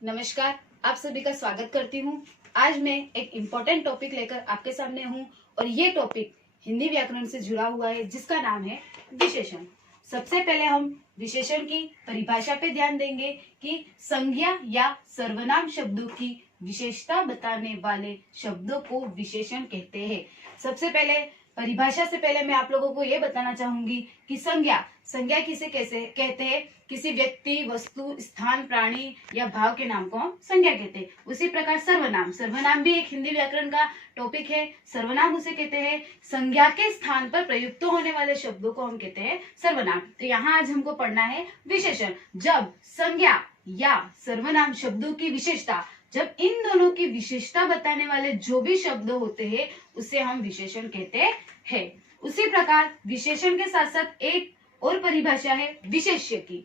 नमस्कार, आप सभी का स्वागत करती हूँ। आज मैं एक इम्पोर्टेंट टॉपिक लेकर आपके सामने हूँ और ये टॉपिक हिंदी व्याकरण से जुड़ा हुआ है जिसका नाम है विशेषण। सबसे पहले हम विशेषण की परिभाषा पे ध्यान देंगे कि संज्ञा या सर्वनाम शब्दों की विशेषता बताने वाले शब्दों को विशेषण कहते हैं। सबसे पहले परिभाषा से पहले मैं आप लोगों को ये बताना चाहूंगी कि संज्ञा किसे कैसे कहते हैं। किसी व्यक्ति, वस्तु, स्थान, प्राणी या भाव के नाम को हम संज्ञा कहते हैं। उसी प्रकार सर्वनाम भी एक हिंदी व्याकरण का टॉपिक है। सर्वनाम उसे कहते हैं संज्ञा के स्थान पर प्रयुक्त होने वाले शब्दों को हम कहते हैं सर्वनाम। तो यहाँ आज हमको पढ़ना है विशेषण। जब संज्ञा या सर्वनाम शब्दों की विशेषता, जब इन दोनों की विशेषता बताने वाले जो भी शब्द होते हैं उसे हम विशेषण कहते हैं। उसी प्रकार विशेषण के साथ साथ एक और परिभाषा है विशेष्य की।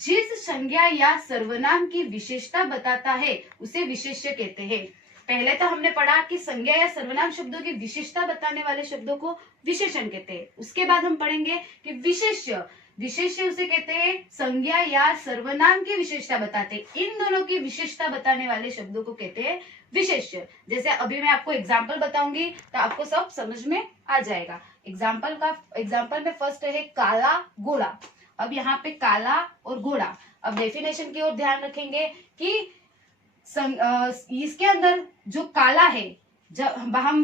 जिस संज्ञा या सर्वनाम की विशेषता बताता है उसे विशेष्य कहते हैं। पहले तो हमने पढ़ा कि संज्ञा या सर्वनाम शब्दों की विशेषता बताने वाले शब्दों को विशेषण कहते हैं। उसके बाद हम पढ़ेंगे कि विशेष्य उसे कहते हैं संज्ञा या सर्वनाम की विशेषता बताते, इन दोनों की विशेषता बताने वाले शब्दों को कहते हैं विशेष्य। जैसे अभी मैं आपको एग्जाम्पल बताऊंगी तो आपको सब समझ में आ जाएगा। एग्जाम्पल में फर्स्ट है काला घोड़ा। अब यहाँ पे काला और घोड़ा, अब डेफिनेशन की ओर ध्यान रखेंगे कि इसके अंदर जो काला है, जब हम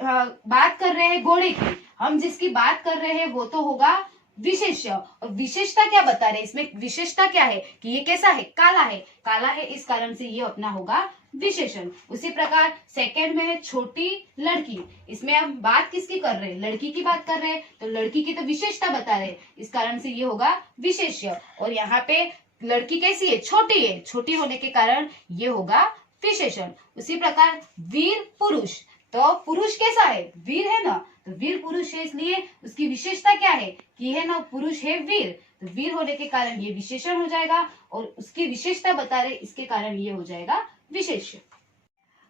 बात कर रहे हैं घोड़े की, हम जिसकी बात कर रहे हैं वो तो होगा विशेष्य। और विशेषता क्या बता रहे हैं, इसमें विशेषता क्या है कि ये कैसा है, काला है, इस कारण से ये अपना होगा विशेषण। उसी प्रकार सेकंड में है छोटी लड़की। इसमें हम बात किसकी कर रहे हैं, लड़की की बात कर रहे हैं, तो लड़की की तो विशेषता बता रहे हैं, इस कारण से ये होगा विशेष्य। और यहाँ पे लड़की कैसी है, छोटी होने के कारण ये होगा विशेषण। उसी प्रकार वीर पुरुष, तो पुरुष कैसा है, वीर है ना, तो वीर पुरुष है, इसलिए उसकी विशेषता क्या है कि है ना पुरुष है वीर, तो वीर होने के कारण ये विशेषण हो जाएगा और उसकी विशेषता बता रहे इसके कारण ये हो जाएगा विशेष्य।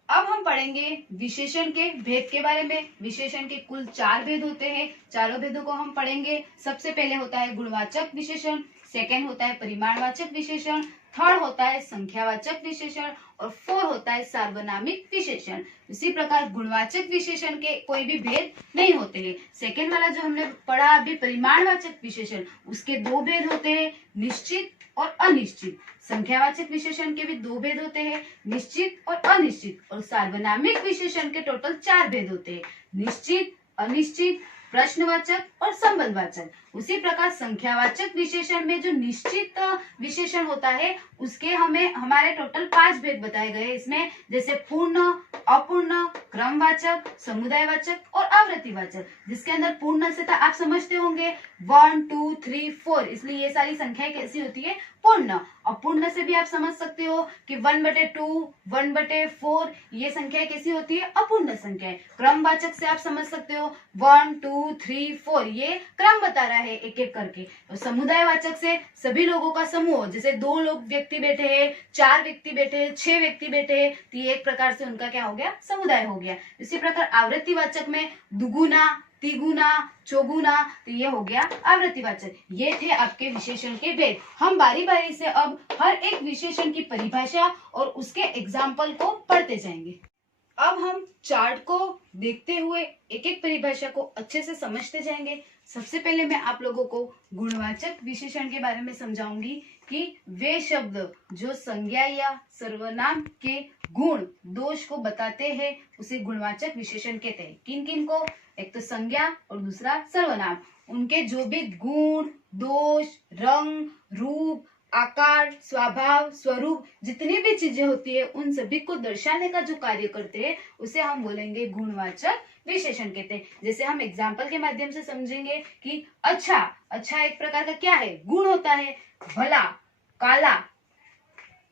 अब हम पढ़ेंगे विशेषण के भेद के बारे में। विशेषण के कुल 4 भेद होते हैं, चारों भेदों को हम पढ़ेंगे। सबसे पहले होता है गुणवाचक विशेषण, सेकंड होता है परिमाणवाचक विशेषण, थर्ड होता है संख्यावाचक विशेषण और फोर्थ होता है सार्वनामिक विशेषण। इसी प्रकार गुणवाचक विशेषण के कोई भी भेद नहीं होते हैं। सेकंड वाला जो हमने पढ़ा अभी परिमाणवाचक विशेषण, उसके 2 भेद होते हैं, निश्चित और अनिश्चित। संख्यावाचक विशेषण के भी 2 भेद होते हैं, निश्चित और अनिश्चित। और सार्वनामिक विशेषण के टोटल 4 भेद होते हैं, निश्चित, अनिश्चित, प्रश्नवाचक और संबंधवाचक। उसी प्रकार संख्यावाचक विशेषण में जो निश्चित विशेषण होता है उसके हमारे टोटल 5 भेद बताए गए इसमें, जैसे पूर्ण, अपूर्ण, क्रमवाचक, समुदायवाचक और आवृत्तिवाचक। जिसके अंदर पूर्ण से तो आप समझते होंगे 1 2 3 4, इसलिए ये सारी संख्याएं कैसी होती है, पूर्ण। अपूर्ण से भी आप समझ सकते हो कि 1/2, 1/4, ये संख्या कैसी होती है, अपूर्ण संख्या। क्रमवाचक से आप समझ सकते हो 1 2 3 4, ये क्रम बता रहा है एक एक करके। और समुदायवाचक से सभी लोगों का समूह, जैसे 2 व्यक्ति बैठे हैं, 4 व्यक्ति बैठे हैं, 6 व्यक्ति बैठे हैं, तो ये एक प्रकार से उनका क्या हो गया, समुदाय हो गया। इसी प्रकार आवृत्तिवाचक में दुगुना, तिगुना, चौगुना, तो ये हो गया आवृत्तिवाचक। ये थे आपके विशेषण के भेद। हम बारी बारी से अब हर एक विशेषण की परिभाषा और उसके एग्जाम्पल को पढ़ते जाएंगे। अब हम चार्ट को देखते हुए एक एक परिभाषा को अच्छे से समझते जाएंगे। सबसे पहले मैं आप लोगों को गुणवाचक विशेषण के बारे में समझाऊंगी कि वे शब्द जो संज्ञा या सर्वनाम के गुण, दोष को बताते हैं उसे गुणवाचक विशेषण कहते हैं। किन किन को, एक तो संज्ञा और दूसरा सर्वनाम, उनके जो भी गुण, दोष, रंग, रूप, आकार, स्वभाव, स्वरूप, जितनी भी चीजें होती है उन सभी को दर्शाने का जो कार्य करते हैं उसे हम बोलेंगे गुणवाचक विशेषण कहते हैं। जैसे हम एग्जाम्पल के माध्यम से समझेंगे कि अच्छा एक प्रकार का क्या है, गुण होता है। भला, काला,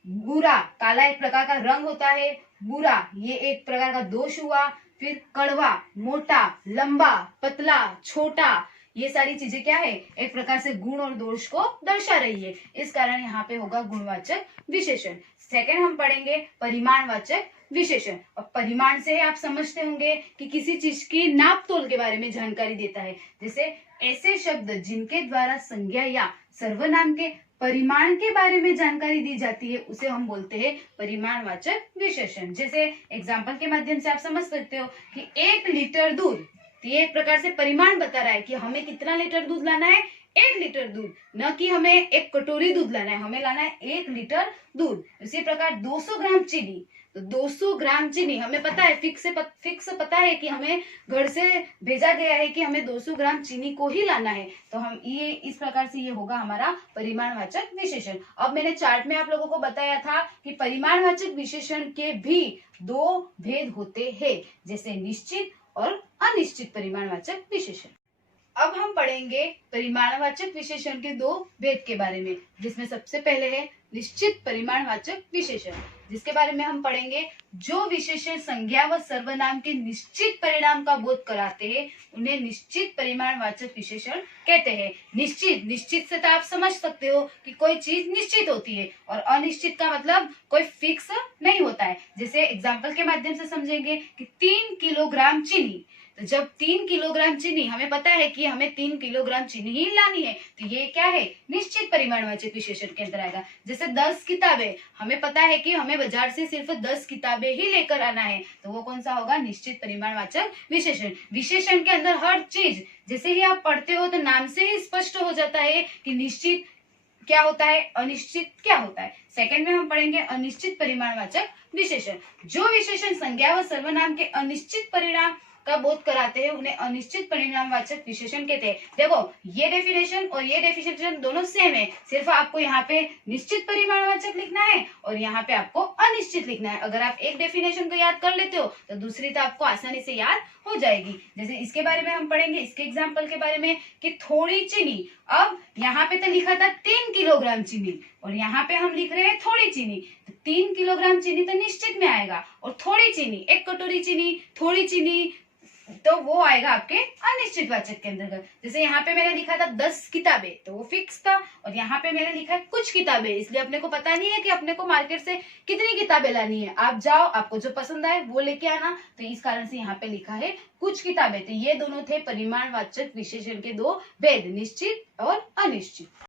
बुरा, काला एक प्रकार का रंग होता है, बुरा ये एक प्रकार का दोष हुआ। फिर कड़वा, मोटा, लंबा, पतला, छोटा, ये सारी चीजें क्या है, एक प्रकार से गुण और दोष को दर्शा रही है, इस कारण यहाँ पे होगा गुणवाचक विशेषण। सेकंड हम पढ़ेंगे परिमाणवाचक विशेषण। और परिमाण से आप समझते होंगे कि किसी चीज की नाप तोल के बारे में जानकारी देता है। जैसे ऐसे शब्द जिनके द्वारा संज्ञा या सर्वनाम के परिमाण के बारे में जानकारी दी जाती है उसे हम बोलते हैं परिमाणवाचक विशेषण। जैसे एग्जाम्पल के माध्यम से आप समझ सकते हो कि 1 लीटर दूध, तो ये एक प्रकार से परिमाण बता रहा है कि हमें कितना लीटर दूध लाना है, 1 लीटर दूध, न कि हमें 1 कटोरी दूध लाना है, हमें लाना है 1 लीटर दूध। इसी प्रकार 200 ग्राम चीनी, तो 200 ग्राम चीनी हमें पता है, फिक्स पता है कि हमें घर से भेजा गया है कि हमें 200 ग्राम चीनी को ही लाना है, तो हम ये इस प्रकार से ये होगा हमारा परिमाणवाचक विशेषण। अब मैंने चार्ट में आप लोगों को बताया था कि परिमाणवाचक विशेषण के भी 2 भेद होते हैं, जैसे निश्चित और अनिश्चित परिमाणवाचक विशेषण। अब हम पढ़ेंगे परिमाणवाचक विशेषण के 2 भेद के बारे में, जिसमें सबसे पहले है निश्चित परिमाणवाचक विशेषण, जिसके बारे में हम पढ़ेंगे जो विशेषण संज्ञा व सर्वनाम के निश्चित परिणाम का बोध कराते हैं उन्हें निश्चित परिमाणवाचक विशेषण कहते हैं। निश्चित से तो आप समझ सकते हो कि कोई चीज निश्चित होती है, और अनिश्चित का मतलब कोई फिक्स नहीं होता है। जैसे एग्जाम्पल के माध्यम से समझेंगे कि 3 किलोग्राम चीनी, तो जब 3 किलोग्राम चीनी, हमें पता है कि हमें 3 किलोग्राम चीनी ही लानी है, तो ये क्या है, निश्चित परिमाणवाचक विशेषण के अंदर आएगा। जैसे 10 किताबें, हमें पता है कि हमें बाजार से सिर्फ 10 किताबें ही लेकर आना है, तो वो कौन सा होगा, निश्चित परिमाणवाचक विशेषण। विशेषण के अंदर हर चीज जैसे ही आप पढ़ते हो तो नाम से ही स्पष्ट हो जाता है कि निश्चित क्या होता है, अनिश्चित क्या होता है। सेकंड में हम पढ़ेंगे अनिश्चित परिमाणवाचक विशेषण। जो विशेषण संज्ञा व सर्वनाम के अनिश्चित परिणाम का बोध कराते हैं उन्हें अनिश्चित परिणामवाचक विशेषण कहते हैं। देखो ये डेफिनेशन और ये डेफिनेशन दोनों सेम है, सिर्फ आपको यहाँ पे निश्चित परिमाणवाचक लिखना है और यहाँ पे आपको अनिश्चित लिखना है। अगर आप एक डेफिनेशन को याद कर लेते हो तो दूसरी तो आपको आसानी से याद हो जाएगी। जैसे इसके बारे में हम पढ़ेंगे, इसके एग्जाम्पल के बारे में कि थोड़ी चीनी, अब यहाँ पे तो लिखा था 3 किलोग्राम चीनी और यहाँ पे हम लिख रहे हैं थोड़ी चीनी, तो 3 किलोग्राम चीनी तो निश्चित में आएगा और थोड़ी चीनी, 1 कटोरी चीनी, थोड़ी चीनी, तो वो आएगा आपके अनिश्चित वाचक के अंतर्गत। जैसे यहाँ पे मैंने लिखा था 10 किताबें, तो वो फिक्स था, और यहाँ पे मैंने लिखा है कुछ किताबें, इसलिए अपने को पता नहीं है कि अपने को मार्केट से कितनी किताबें लानी है। आप जाओ, आपको जो पसंद आए वो लेके आना, तो इस कारण से यहाँ पे लिखा है कुछ किताबें। तो ये दोनों थे परिमाणवाचक विशेषण के 2 भेद, निश्चित और अनिश्चित।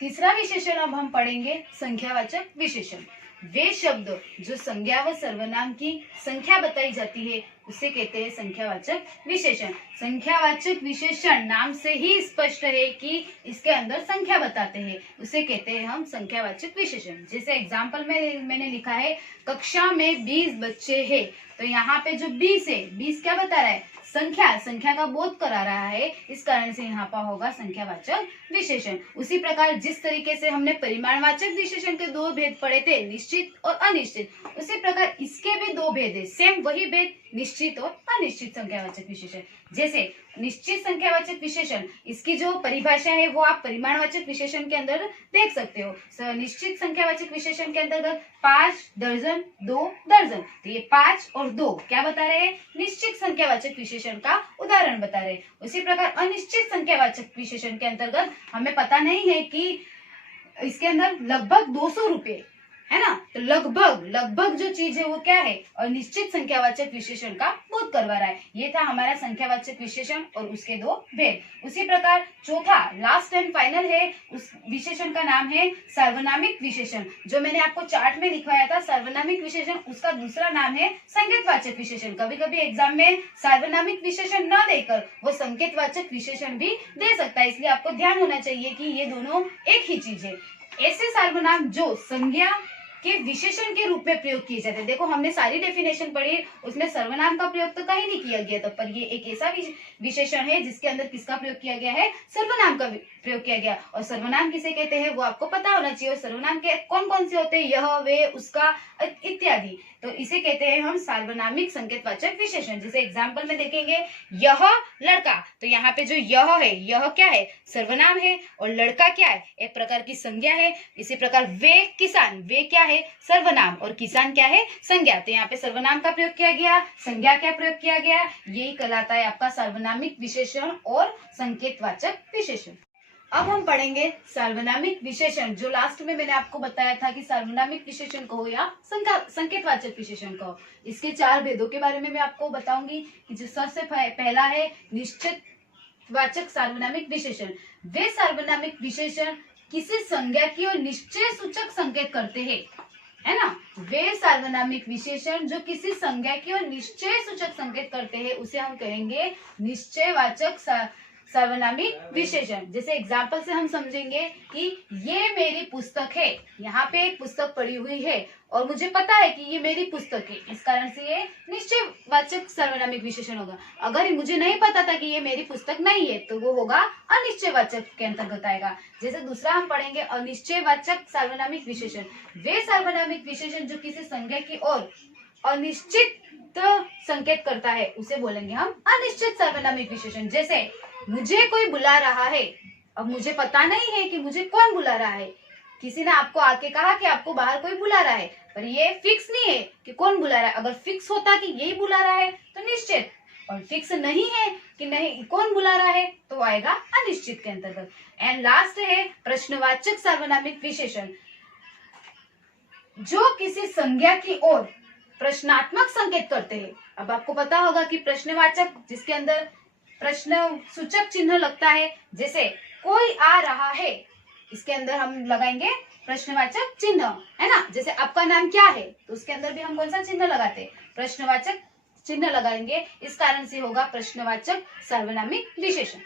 तीसरा विशेषण अब हम पढ़ेंगे संख्यावाचक विशेषण। वे शब्द जो संज्ञा व सर्वनाम की संख्या बताई जाती है उसे कहते हैं संख्यावाचक विशेषण। संख्यावाचक विशेषण नाम से ही स्पष्ट है कि इसके अंदर संख्या बताते हैं, उसे कहते हैं हम संख्यावाचक विशेषण। जैसे एग्जाम्पल में मैंने लिखा है कक्षा में 20 बच्चे हैं, तो यहाँ पे जो 20 है, 20 क्या बता रहा है, संख्या का बोध करा रहा है, इस कारण से यहाँ पर होगा संख्यावाचक विशेषण। उसी प्रकार जिस तरीके से हमने परिमाणवाचक विशेषण के 2 भेद पढ़े थे, निश्चित और अनिश्चित, उसी प्रकार इसके भी 2 भेद है, सेम वही भेद, निश्चित और अनिश्चित संख्यावाचक विशेषण। जैसे निश्चित संख्यावाचक विशेषण, इसकी जो परिभाषा है वो आप परिमाणवाचक विशेषण के अंदर देख सकते हो। निश्चित संख्यावाचक विशेषण के अंतर्गत 5 दर्जन, 2 दर्जन, तो ये 5 और 2 क्या बता रहे हैं, निश्चित संख्यावाचक विशेषण का उदाहरण बता रहे हैं। उसी प्रकार अनिश्चित संख्यावाचक विशेषण के अंतर्गत हमें पता नहीं है कि इसके अंदर लगभग 200 रुपए है ना, तो लगभग जो चीज है वो क्या है, और निश्चित संख्यावाचक विशेषण का बोध करवा रहा है। ये था हमारा संख्यावाचक विशेषण और उसके 2 भेद। उसी प्रकार चौथा लास्ट एंड फाइनल है, उस विशेषण का नाम है सार्वनामिक विशेषण। जो मैंने आपको चार्ट में लिखवाया था सार्वनामिक विशेषण, उसका दूसरा नाम है संकेतवाचक विशेषण। कभी कभी एग्जाम में सार्वनामिक विशेषण न देकर वो संकेतवाचक विशेषण भी दे सकता है, इसलिए आपको ध्यान होना चाहिए कि ये दोनों एक ही चीज है। ऐसे सार्वनाम जो संज्ञा के विशेषण के रूप में प्रयोग किए जाते हैं। देखो हमने सारी डेफिनेशन पढ़ी, उसमें सर्वनाम का प्रयोग तो कहीं नहीं किया गया था, पर ये एक ऐसा विशेषण है जिसके अंदर किसका प्रयोग किया गया है, सर्वनाम का प्रयोग किया गया। और सर्वनाम किसे कहते हैं वो आपको पता होना चाहिए। सर्वनाम के कौन कौन से होते हैं, यह, वे, उसका इत्यादि, तो इसे कहते हैं हम सार्वनामिक संकेतवाचक विशेषण। जैसे एग्जाम्पल में देखेंगे यह लड़का, तो यहाँ पे जो यह है, यह क्या है, सर्वनाम है, और लड़का क्या है, एक प्रकार की संज्ञा है। इसी प्रकार वे किसान, वे क्या है, सर्वनाम, और किसान क्या है, संज्ञा। तो यहाँ पे सर्वनाम का प्रयोग किया गया, संज्ञा का प्रयोग किया गया, यही कहलाता है आपका सार्वनामिक विशेषण और संकेतवाचक विशेषण। अब हम पढ़ेंगे सार्वनामिक विशेषण, जो लास्ट में मैंने आपको बताया था कि सार्वनामिक विशेषण कहो या संकेतवाचक विशेषण कहो। इसके 4 भेदों के बारे में मैं आपको बताऊंगी कि जो सबसे पहला है निश्चित वाचक सार्वनामिक विशेषण। वे सार्वनामिक विशेषण किसी संज्ञा की ओर निश्चय सूचक संकेत करते हैं, है ना। वे सार्वनामिक विशेषण जो किसी संज्ञा की ओर निश्चय सूचक संकेत करते हैं उसे हम कहेंगे निश्चयवाचक सार्वनामिक विशेषण। जैसे एग्जाम्पल से हम समझेंगे कि ये मेरी पुस्तक है, यहाँ पे एक पुस्तक पड़ी हुई है और मुझे पता है कि ये मेरी पुस्तक है, इस कारण से ये निश्चयवाचक सार्वनामिक विशेषण होगा। अगर मुझे नहीं पता था कि ये मेरी पुस्तक नहीं है तो वो होगा अनिश्चयवाचक के अंतर्गत आएगा। जैसे दूसरा हम पढ़ेंगे अनिश्चयवाचक सार्वनामिक विशेषण। वे सार्वनामिक विशेषण जो किसी संज्ञा की ओर अनिश्चित संकेत करता है उसे बोलेंगे हम अनिश्चित सार्वनामिक विशेषण। जैसे मुझे कोई बुला रहा है, अब मुझे पता नहीं है कि मुझे कौन बुला रहा है, किसी ने आपको आके कहा कि आपको बाहर कोई बुला रहा है, पर ये फिक्स नहीं है कि कौन बुला रहा है। अगर फिक्स होता कि यही बुला रहा है तो निश्चित, और फिक्स नहीं है कि नहीं कौन बुला रहा है तो आएगा अनिश्चित के अंतर्गत। एंड लास्ट है प्रश्नवाचक सार्वनामिक विशेषण जो किसी संज्ञा की ओर प्रश्नात्मक संकेत करते हैं। अब आपको पता होगा कि प्रश्नवाचक जिसके अंदर प्रश्न सूचक चिन्ह लगता है, जैसे कोई आ रहा है, इसके अंदर हम लगाएंगे प्रश्नवाचक चिन्ह, है ना। जैसे आपका नाम क्या है तो उसके अंदर भी हम कौन सा चिन्ह लगाते हैं, प्रश्नवाचक चिन्ह लगाएंगे, इस कारण से होगा प्रश्नवाचक सार्वनामिक विशेषण।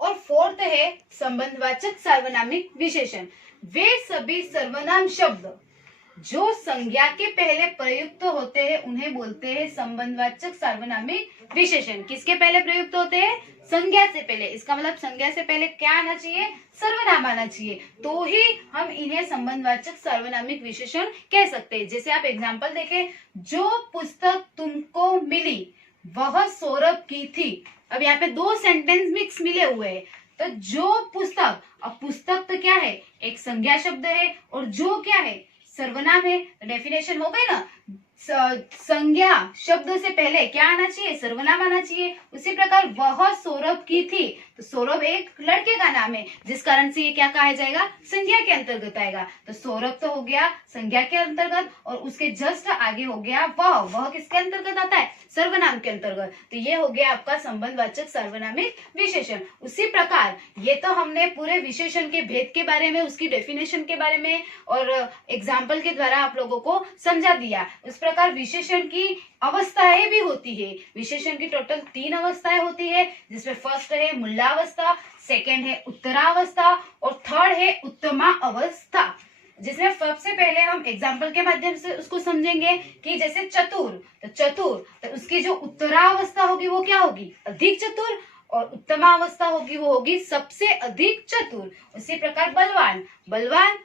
और फोर्थ है संबंधवाचक सार्वनामिक विशेषण। वे सभी सर्वनाम शब्द जो संज्ञा के पहले प्रयुक्त होते हैं उन्हें बोलते हैं संबंधवाचक सार्वनामिक विशेषण। किसके पहले प्रयुक्त होते हैं, संज्ञा से पहले। इसका मतलब संज्ञा से पहले क्या आना चाहिए, सर्वनाम आना चाहिए, तो ही हम इन्हें संबंधवाचक सार्वनामिक विशेषण कह सकते हैं। जैसे आप एग्जाम्पल देखें, जो पुस्तक तुमको मिली वह सौरभ की थी। अब यहाँ पे दो सेंटेंस मिक्स मिले हुए हैं, तो जो पुस्तक, अब पुस्तक तो क्या है, एक संज्ञा शब्द है, और जो क्या है, सर्वनाम है। डेफिनेशन हो गई ना, संज्ञा शब्द से पहले क्या आना चाहिए, सर्वनाम आना चाहिए। उसी प्रकार वह सौरभ की थी, तो सौरभ एक लड़के का नाम है, जिस कारण से ये क्या कहा जाएगा, संज्ञा के अंतर्गत आएगा। तो सौरभ तो हो गया संज्ञा के अंतर्गत, और उसके जस्ट आगे हो गया वह किसके अंतर्गत आता है, सर्वनाम के अंतर्गत। तो ये हो गया आपका संबंधवाचक सार्वनामिक विशेषण। उसी प्रकार ये तो हमने पूरे विशेषण के भेद के बारे में, उसकी डेफिनेशन के बारे में और एग्जाम्पल के द्वारा आप लोगों को समझा दिया। उस प्रकार विशेषण की अवस्थाएं भी होती है। विशेषण की टोटल 3 अवस्थाएं होती है, जिसमें फर्स्ट है मूलावस्था, सेकेंड है उत्तरावस्था और थर्ड है उत्तमा अवस्था। जिसमें सबसे पहले हम एग्जाम्पल के माध्यम से उसको समझेंगे कि जैसे चतुर, तो उसकी जो उत्तरावस्था होगी वो क्या होगी, अधिक चतुर, और उत्तमा अवस्था होगी वो होगी सबसे अधिक चतुर। उसी प्रकार बलवान,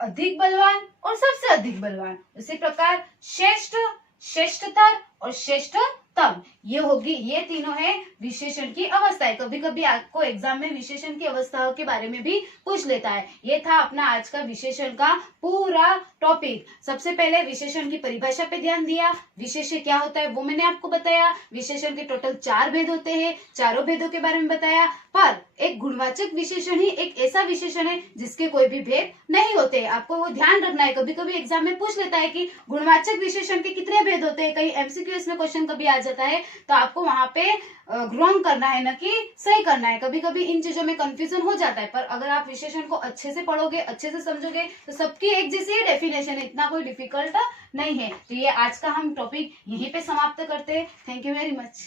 अधिक बलवान और सबसे अधिक बलवान। उसी प्रकार श्रेष्ठ, श्रेष्ठतर और श्रेष्ठतम, ये होगी, ये तीनों है विशेषण की अवस्थाएं। कभी कभी आपको एग्जाम में विशेषण की अवस्थाओं के बारे में भी पूछ लेता है। ये था अपना आज का विशेषण का पूरा टॉपिक। सबसे पहले विशेषण की परिभाषा पे ध्यान दिया, विशेषण क्या होता है वो मैंने आपको बताया। विशेषण के टोटल 4 भेद होते हैं, चारों भेदों के बारे में बताया। पर एक गुणवाचक विशेषण ही एक ऐसा विशेषण है जिसके कोई भी भेद नहीं होते। आपको वो ध्यान रखना है। कभी कभी एग्जाम में पूछ लेता है कि गुणवाचक विशेषण के कितने भेद होते हैं, कहीं एमसीक्यूएस में क्वेश्चन कभी आ जाता है, तो आपको वहां पे रॉन्ग करना है, न कि सही करना है। कभी कभी इन चीजों में कंफ्यूजन हो जाता है, पर अगर आप विशेषण को अच्छे से पढ़ोगे, अच्छे से समझोगे, तो सबकी एक जैसी डेफिनेशन है, इतना कोई डिफिकल्ट नहीं है। तो ये आज का हम टॉपिक यहीं पे समाप्त करते हैं। Thank you very much.